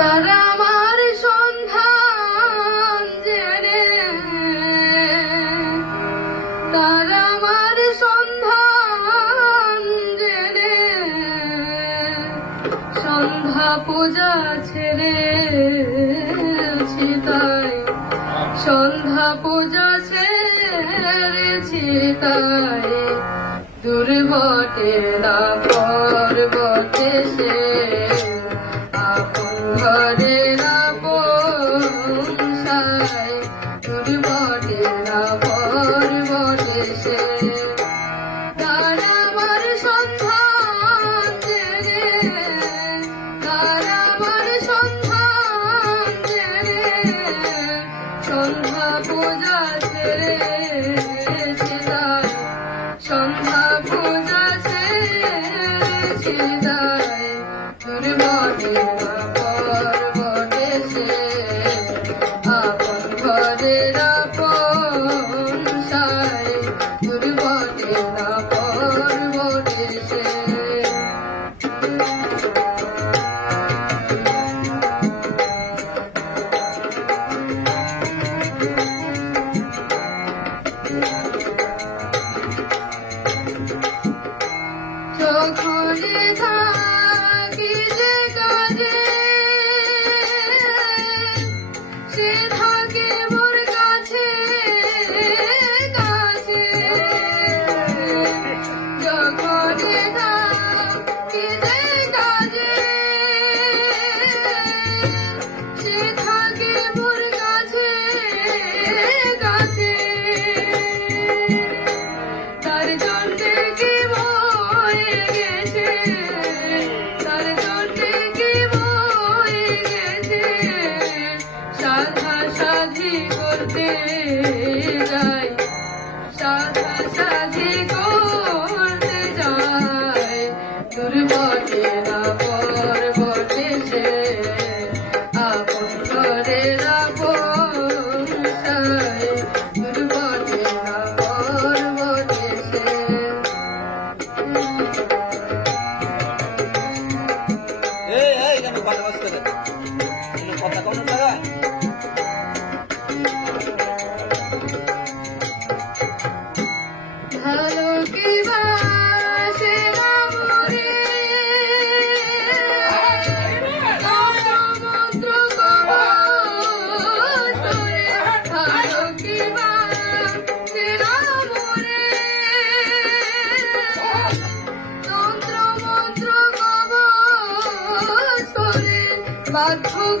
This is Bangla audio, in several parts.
তারা আমার জেনে। তারা জেনে। সন্ধ্যা পূজা ছেড়ে সন্ধ্যা পূজা ছেড়েছি তাই। দুর্বটে না Hare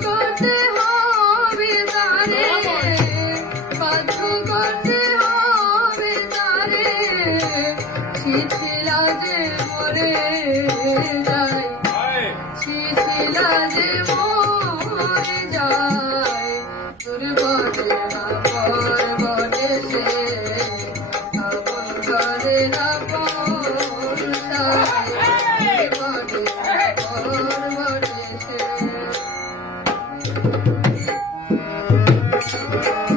করতে হবে তারে Thank you.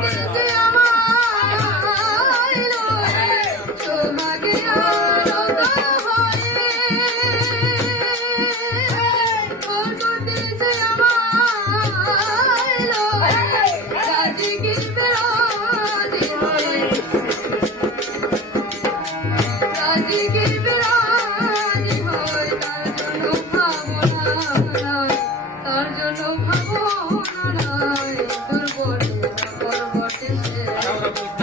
对是这样。Thank you.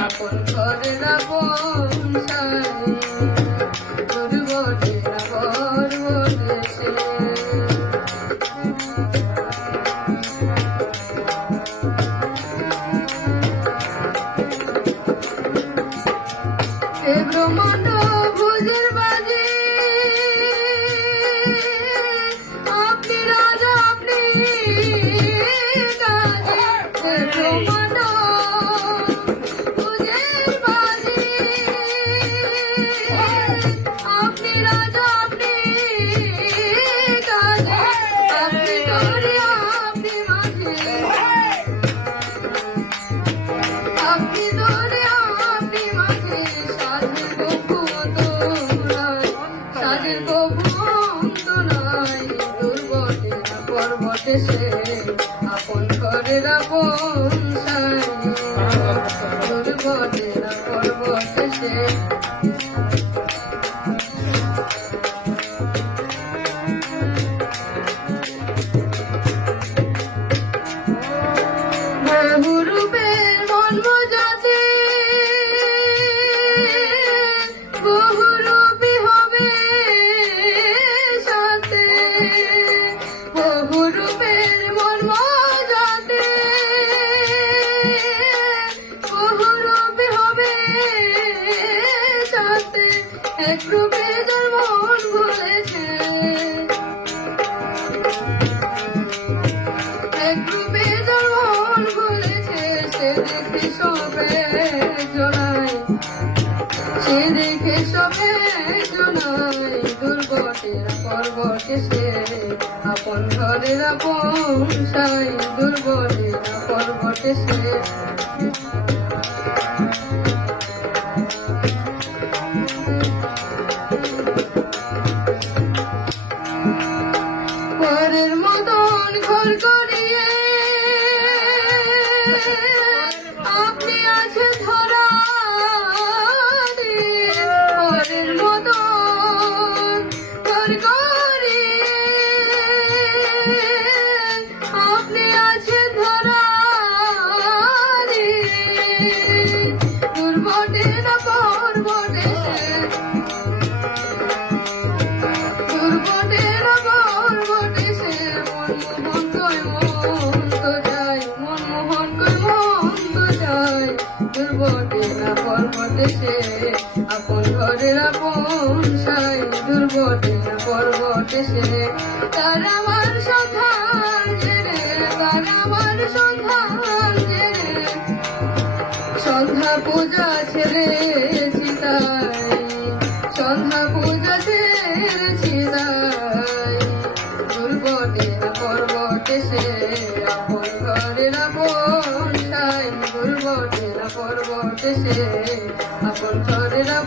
দুর্বটে না জনাই। সে দেখে সবে জনাই দুর্বটের পর্বতে সে আপন ঘরের আপন সাই দুর্বটের পর্বতে সে সে আপন ঘরের আপন সাই দুর্বটে না পর্বতে সে তার আমার সন্ধান সন্ধ্যা পূজা ছেড়েছি তাই সন্ধ্যা পূজা ছেড়েছি তাই পর্বতে সে আপন ঘরে না বসাই। দুর্বটে না পর্বতে সে আপন ঘরে না